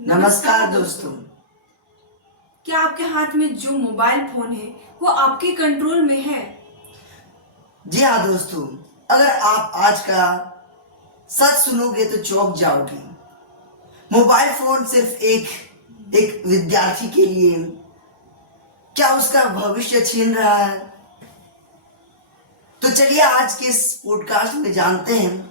नमस्कार दोस्तों। क्या आपके हाथ में जो मोबाइल फोन है वो आपके कंट्रोल में है? जी हाँ दोस्तों, अगर आप आज का सच सुनोगे तो चौंक जाओगे। मोबाइल फोन सिर्फ एक विद्यार्थी के लिए क्या उसका भविष्य छीन रहा है? तो चलिए आज के इस पॉडकास्ट में जानते हैं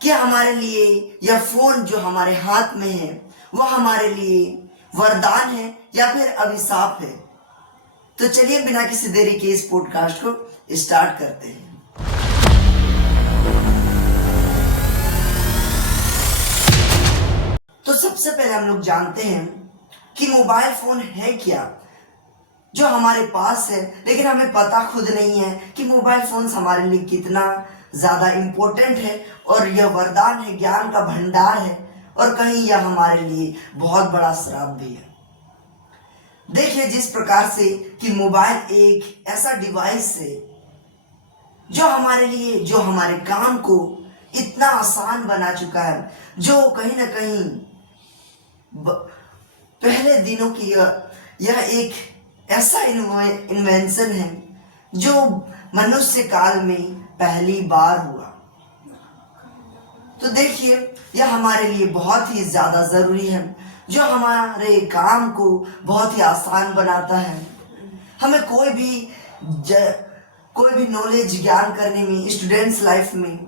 कि हमारे लिए यह फोन जो हमारे हाथ में है वह हमारे लिए वरदान है या फिर अभिशाप है। तो चलिए बिना किसी देरी के इस पॉडकास्ट को स्टार्ट करते हैं। तो सबसे पहले हम लोग जानते हैं कि मोबाइल फोन है क्या जो हमारे पास है, लेकिन हमें पता खुद नहीं है कि मोबाइल फोन हमारे लिए कितना ज्यादा इम्पोर्टेंट है और यह वरदान है, ज्ञान का भंडार है और कहीं यह हमारे लिए बहुत बड़ा श्राप भी है। देखिए जिस प्रकार से कि मोबाइल एक ऐसा डिवाइस है जो हमारे लिए, जो हमारे काम को इतना आसान बना चुका है, जो कहीं ना कहीं पहले दिनों की यह एक ऐसा इन्वेंशन है जो मनुष्य काल में पहली बार हुआ। तो देखिए यह हमारे लिए बहुत ही ज्यादा जरूरी है, जो हमारे काम को बहुत ही आसान बनाता है। हमें कोई भी नॉलेज ज्ञान करने में, स्टूडेंट्स लाइफ में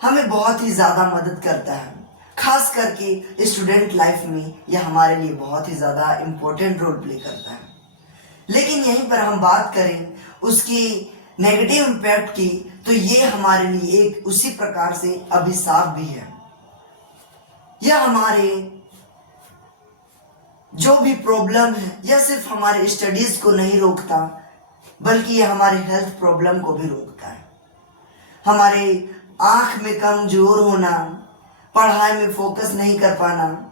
हमें बहुत ही ज्यादा मदद करता है। खास करके स्टूडेंट लाइफ में यह हमारे लिए बहुत ही ज्यादा इम्पोर्टेंट रोल प्ले करता है। लेकिन यहीं पर हम बात करें उसकी नेगेटिव इम्पैक्ट की, तो ये हमारे लिए एक उसी प्रकार से अभिशाप भी है। यह हमारे जो भी प्रॉब्लम है, यह सिर्फ हमारे स्टडीज को नहीं रोकता, बल्कि यह हमारे हेल्थ प्रॉब्लम को भी रोकता है। हमारे आंख में कमजोर होना, पढ़ाई में फोकस नहीं कर पाना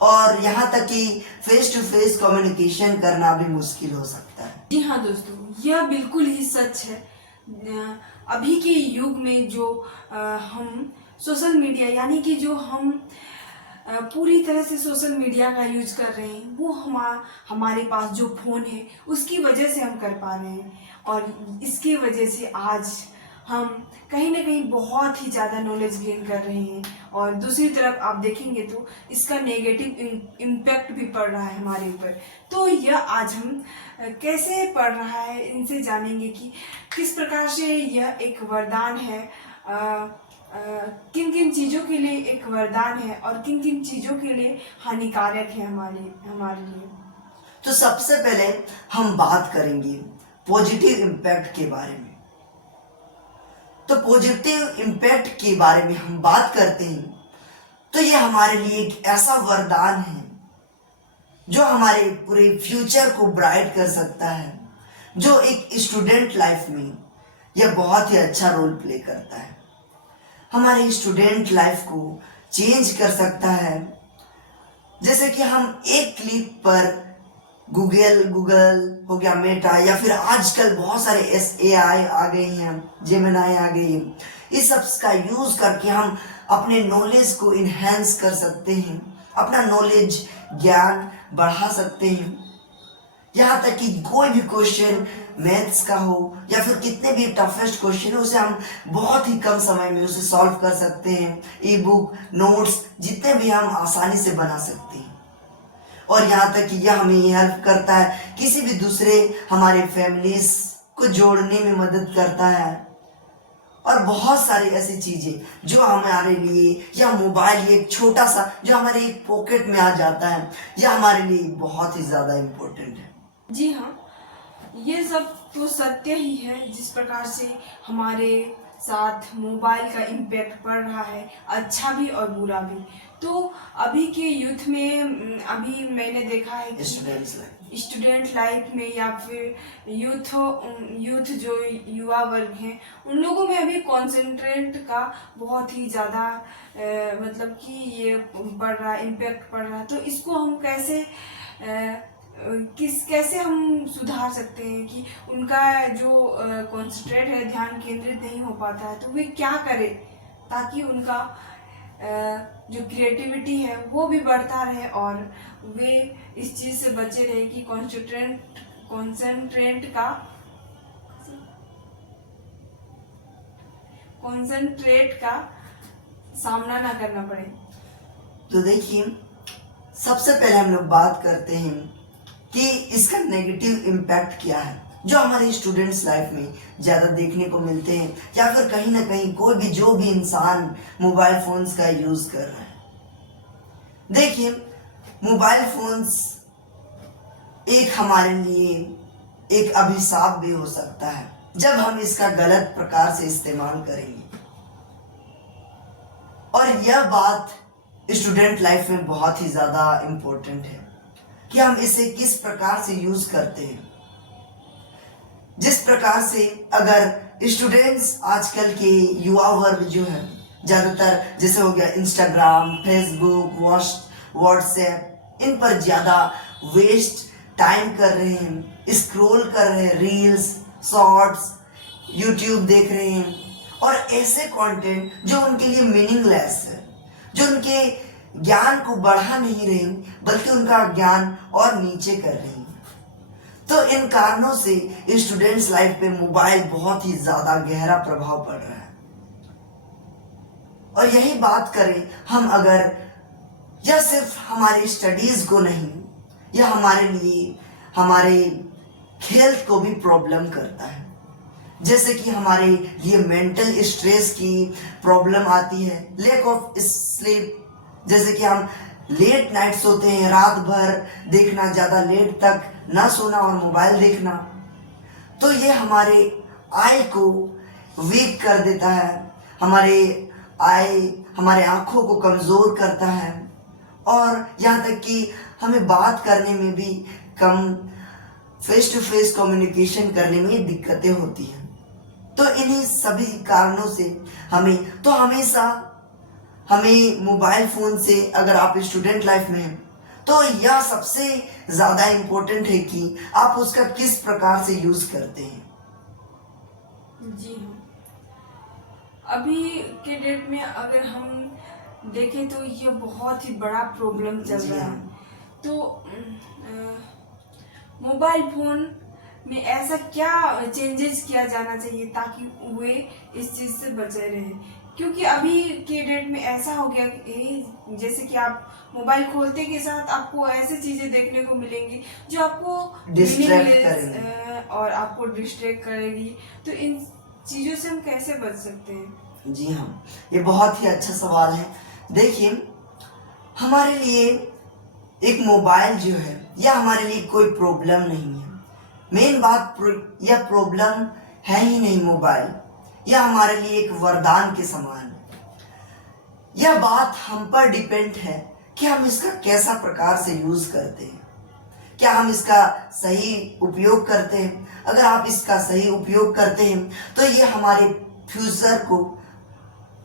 और यहाँ तक कि फेस टू फेस कम्युनिकेशन करना भी मुश्किल हो सकता है। जी हाँ दोस्तों, यह बिल्कुल ही सच है। अभी के युग में जो हम सोशल मीडिया यानी कि जो हम पूरी तरह से सोशल मीडिया का यूज कर रहे हैं, वो हमारे पास जो फ़ोन है उसकी वजह से हम कर पा रहे हैं। और इसकी वजह से आज हम कहीं ना कहीं बहुत ही ज़्यादा नॉलेज गेन कर रहे हैं। और दूसरी तरफ आप देखेंगे तो इसका नेगेटिव इम्पैक्ट भी पड़ रहा है हमारे ऊपर। तो यह आज हम कैसे पड़ रहा है इनसे जानेंगे कि किस प्रकार से यह एक वरदान है, किन किन चीज़ों के लिए एक वरदान है और किन किन चीज़ों के लिए हानिकारक है हमारे लिए। तो सबसे पहले हम बात करेंगे पॉजिटिव इम्पैक्ट के बारे में। तो पॉजिटिव इम्पैक्ट के बारे में हम बात करते हैं तो यह हमारे लिए एक ऐसा वरदान है जो हमारे पूरे फ्यूचर को ब्राइट कर सकता है, जो एक स्टूडेंट लाइफ में यह बहुत ही अच्छा रोल प्ले करता है। हमारे स्टूडेंट लाइफ को चेंज कर सकता है। जैसे कि हम एक क्लिक पर गूगल हो गया, मेटा, या फिर आजकल बहुत सारे AI आ गए हैं, जेमिनाई आ गई है, इस सब का यूज करके हम अपने नॉलेज को इन्हेंस कर सकते हैं, अपना नॉलेज ज्ञान बढ़ा सकते हैं। यहाँ तक कि कोई भी क्वेश्चन मैथ्स का हो या फिर कितने भी टफेस्ट क्वेश्चन है, उसे हम बहुत ही कम समय में उसे सॉल्व कर सकते हैं। ई बुक, नोट्स जितने भी हम आसानी से बना सकते हैं। और यहाँ तक कि यह हमें हेल्प करता है, किसी भी दूसरे हमारे फैमिलीज को जोड़ने में मदद करता है और बहुत सारी ऐसी चीजें जो हमारे लिए, या मोबाइल एक छोटा सा जो हमारे एक पॉकेट में आ जाता है, यह हमारे लिए बहुत ही ज्यादा इम्पोर्टेंट है। जी हाँ, ये सब तो सत्य ही है। जिस प्रकार से हमारे साथ मोबाइल का इम्पैक्ट पड़ रहा है, अच्छा भी और बुरा भी। तो अभी के यूथ में अभी मैंने देखा है कि स्टूडेंट लाइफ में या फिर यूथ जो युवा वर्ग हैं, उन लोगों में अभी कॉन्सेंट्रेट का बहुत ही ज़्यादा मतलब कि ये पड़ रहा, इम्पैक्ट पड़ रहा है। तो इसको हम कैसे हम सुधार सकते हैं कि उनका जो कॉन्सेंट्रेट है, ध्यान केंद्रित नहीं हो पाता है, तो वे क्या करें ताकि उनका जो क्रिएटिविटी है वो भी बढ़ता रहे और वे इस चीज़ से बचे रहे कि कॉन्सेंट्रेट का सामना ना करना पड़े। तो देखिए, सबसे पहले हम लोग बात करते हैं कि इसका नेगेटिव इम्पैक्ट क्या है जो हमारे स्टूडेंट्स लाइफ में ज़्यादा देखने को मिलते हैं, या फिर कहीं ना कहीं कोई भी जो भी इंसान मोबाइल फोन्स का यूज़ कर रहा है। देखिए, मोबाइल फोन्स एक हमारे लिए एक अभिशाप भी हो सकता है जब हम इसका गलत प्रकार से इस्तेमाल करेंगे। और यह बात स्टूडेंट लाइफ में बहुत ही ज़्यादा इम्पोर्टेंट है कि हम इसे किस प्रकार से यूज़ करते हैं। जिस प्रकार से अगर स्टूडेंट्स आजकल के युवा वर्ग जो है ज़्यादातर जैसे हो गया इंस्टाग्राम, फेसबुक, व्हाट्सएप, इन पर ज़्यादा वेस्ट टाइम कर रहे हैं, स्क्रॉल कर रहे हैं, रील्स, शॉर्ट्स, यूट्यूब देख रहे हैं और ऐसे कंटेंट जो उनके लिए मीनिंगलेस है, जो उनके ज्ञान को बढ़ा नहीं रही बल्कि उनका ज्ञान और नीचे कर रही है। तो इन कारणों से स्टूडेंट्स लाइफ पे मोबाइल बहुत ही ज़्यादा गहरा प्रभाव पड़ रहा है। और यही बात करें हम अगर, यह सिर्फ हमारी स्टडीज़ को नहीं, यह हमारे लिए हमारे हेल्थ को भी प्रॉब्लम करता है। जैसे कि हमारे लिए मेंटल स्ट्रेस की प्रॉब्लम आती है, लैक ऑफ स्लीप, जैसे कि हम लेट नाइट सोते हैं, रात भर देखना, ज़्यादा लेट तक ना सोना और मोबाइल देखना, तो ये हमारे आई को वीक कर देता है, हमारे आँखों को कमज़ोर करता है और यहाँ तक कि हमें बात करने में भी कम, फेस टू फेस कम्युनिकेशन करने में दिक्कतें होती हैं। तो इन्हीं सभी कारणों से हमें मोबाइल फ़ोन से, अगर आप स्टूडेंट लाइफ में हैं तो यह सबसे ज़्यादा इम्पोर्टेंट है कि आप उसका किस प्रकार से यूज़ करते हैं। जी हाँ, अभी के डेट में अगर हम देखें तो ये बहुत ही बड़ा प्रॉब्लम चल रहा है। तो मोबाइल फ़ोन में ऐसा क्या चेंजेस किया जाना चाहिए ताकि वे इस चीज़ से बचे रहे, क्योंकि अभी के डेट में ऐसा हो गया कि जैसे कि आप मोबाइल खोलते के साथ आपको ऐसी चीज़ें देखने को मिलेंगी जो आपको डिस्ट्रैक्ट करेंगी और आपको डिस्ट्रैक्ट करेगी। तो इन चीज़ों से हम कैसे बच सकते हैं? जी हाँ, ये बहुत ही अच्छा सवाल है। देखिए, हमारे लिए एक मोबाइल जो है यह हमारे लिए कोई प्रॉब्लम नहीं है। मेन बात, यह प्रॉब्लम है ही नहीं मोबाइल, यह हमारे लिए एक वरदान के समान है। यह बात हम पर डिपेंड है कि हम इसका कैसा प्रकार से यूज़ करते हैं, क्या हम इसका सही उपयोग करते हैं। अगर आप इसका सही उपयोग करते हैं तो ये हमारे फ्यूचर को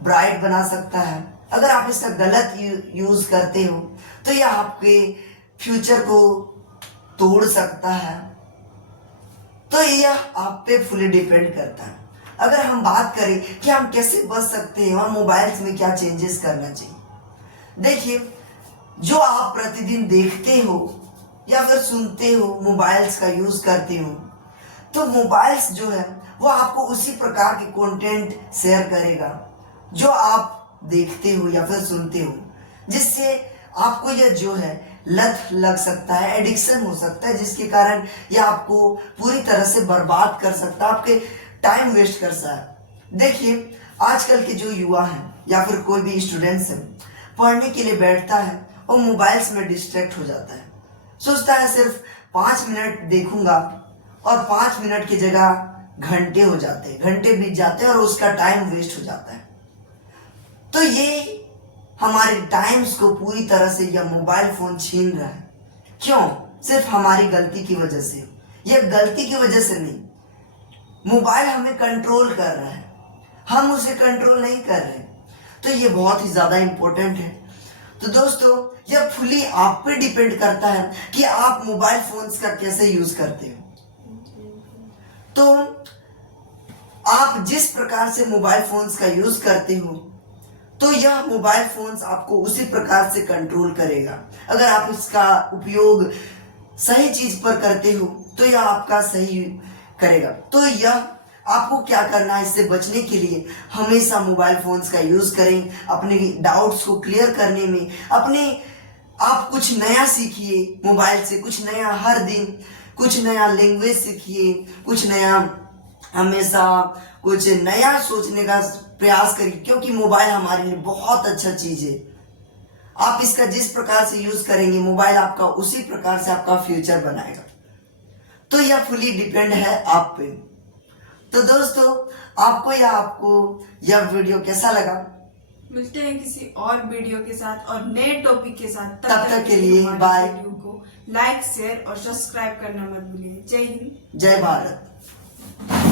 ब्राइट बना सकता है। अगर आप इसका गलत यूज़ करते हो तो यह आपके फ्यूचर को तोड़ सकता है। तो यह आप पे फुली डिपेंड करता है। अगर हम बात करें कि हम कैसे बच सकते हैं और मोबाइल्स में क्या चेंजेस करना चाहिए, देखिए, जो आप प्रतिदिन देखते हो या फिर सुनते हो, मोबाइल्स का यूज़ करते हो, तो मोबाइल्स जो है वो आपको उसी प्रकार के कंटेंट शेयर करेगा जो आप देखते हो या फिर सुनते हो, जिससे आपको यह जो है लत लग सकता है, एडिक्शन हो सकता है, जिसके कारण यह आपको पूरी तरह से बर्बाद कर सकता है, आपके टाइम वेस्ट कर सकता है। देखिए, आजकल के जो युवा हैं या फिर कोई भी स्टूडेंट्स हैं, पढ़ने के लिए बैठता है और मोबाइल्स में डिस्ट्रैक्ट हो जाता है, सोचता है सिर्फ 5 मिनट देखूंगा और 5 मिनट की जगह घंटे हो जाते हैं, घंटे बीत जाते हैं और उसका टाइम वेस्ट हो जाता है। तो ये हमारे टाइम्स को पूरी तरह से यह मोबाइल फोन छीन रहा है। क्यों? सिर्फ हमारी गलती की वजह से। यह गलती की वजह से नहीं, मोबाइल हमें कंट्रोल कर रहा है, हम उसे कंट्रोल नहीं कर रहे। तो ये बहुत ही ज़्यादा इम्पोर्टेंट है। तो दोस्तों, यह फुली आप पे डिपेंड करता है कि आप मोबाइल फोन्स का कैसे यूज़ करते हो। तो आप जिस प्रकार से मोबाइल फोन्स का यूज़ करते हो, तो यह मोबाइल फोन्स आपको उसी प्रकार से कंट्रोल करेगा। अगर आप इसका उपयोग सही चीज पर करते हो तो यह आपका सही करेगा। तो यह आपको क्या करना है, इससे बचने के लिए हमेशा मोबाइल फोन्स का यूज करें। अपने डाउट्स को क्लियर करने में आप कुछ नया सीखिए, मोबाइल से कुछ नया, हर दिन कुछ नया लैंग्वेज सीखिए, कुछ नया, हमेशा कुछ नया सोचने का प्रयास करिए, क्योंकि मोबाइल हमारे लिए बहुत अच्छा चीज है। आप इसका जिस प्रकार से यूज करेंगे, मोबाइल आपका उसी प्रकार से आपका फ्यूचर बनाएगा। तो यह फुली डिपेंड है आप पे। तो दोस्तों, आपको यह वीडियो कैसा लगा? मिलते हैं किसी और वीडियो के साथ और नए टॉपिक के साथ। तब तक के लिए बाय। वीडियो को लाइक, शेयर और सब्सक्राइब करना मत भूलिए। जय हिंद, जय भारत।